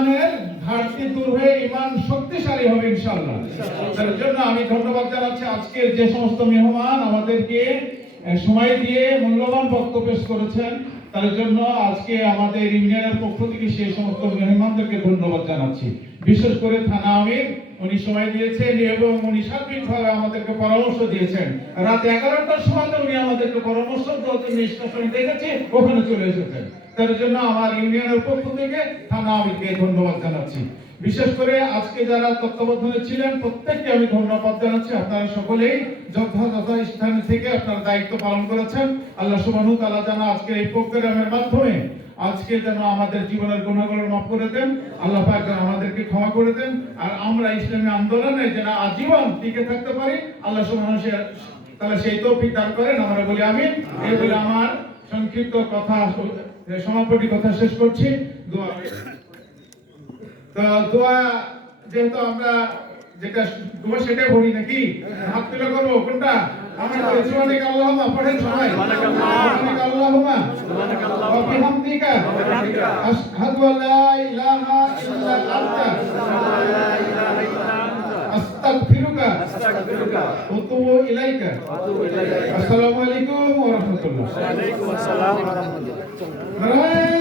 ইমানের ঘাটতি দূর হয়ে ইমান শক্তিশালী হবে ইনশাআল্লাহ। তার জন্য আমি ধন্যবাদ জানাচ্ছি আজকের যে সমস্ত মেহমান আমাদেরকে সময় দিয়ে মূল্যবান বক্তব্য পেশ করেছেন, তার জন্য আজকে আমাদের ইউনিয়নের পক্ষ থেকে সেই সমস্ত মেহমানদেরকে ধন্যবাদ জানাচ্ছি। বিশেষ করে থানা আমির, উনি সময় দিয়েছেন এবং উনি সার্বিকভাবে আমাদেরকে পরামর্শ দিয়েছেন। রাত 11টার সময় উনি আমাদেরকে পরামর্শ দেওয়ার স্টেশনে দেখেছি, ওখানে চলে এসেছেন। তার জন্য আমার ইউনিয়নের পক্ষ থেকে থানা আমিরকে ধন্যবাদ জানাচ্ছি। বিশেষ করে আজকে যারা তত্ত্বাবধানে ছিলেন প্রত্যেককে আমি ধন্যবাদ জানাচ্ছি। আপনারা সকলেই যথাযথ স্থান থেকে আপনারা দায়িত্ব পালন করেছেন। আল্লাহ সুবহানাহু ওয়া তাআলা যেন আজকে এই প্রোগ্রামের মাধ্যমে আজকে যেন আমাদের জীবনের গুনাহগুলো মাফ করে দেন, আল্লাহ পাক যেন আমাদেরকে ক্ষমা করে দেন, আর আমরা ইসলামী আন্দোলনে যেন আজীবন টিকে থাকতে পারি, আল্লাহ সুবহানাহু ওয়া তাআলা সেই তৌফিক দান করেন। আমরা বলি আমিন। এই বলে আমার সংক্ষিপ্ত কথা সমাপনী কথা শেষ করছি। দোয়া, তো দোয়া যেহেতু আমরা যেটা দোয়া সেটাই বলি নাকি, হাত তুলে করবো কোনটা? আমরা বলি সুবহানাকা আল্লাহুম্মা, পড়েন সবাই সুবহানাকা আল্লাহুম্মা ওয়া বিহামদিকা আশহাদু আল্লা ইলাহা ইল্লা আনতা আস্তাগফিরুকা ওয়া আতুবু ইলাইকা। আসসালামু আলাইকুম ওয়া রাহমাতুল্লাহ। ওয়া আলাইকুম আসসালাম ওয়া রাহমাতুল্লাহ।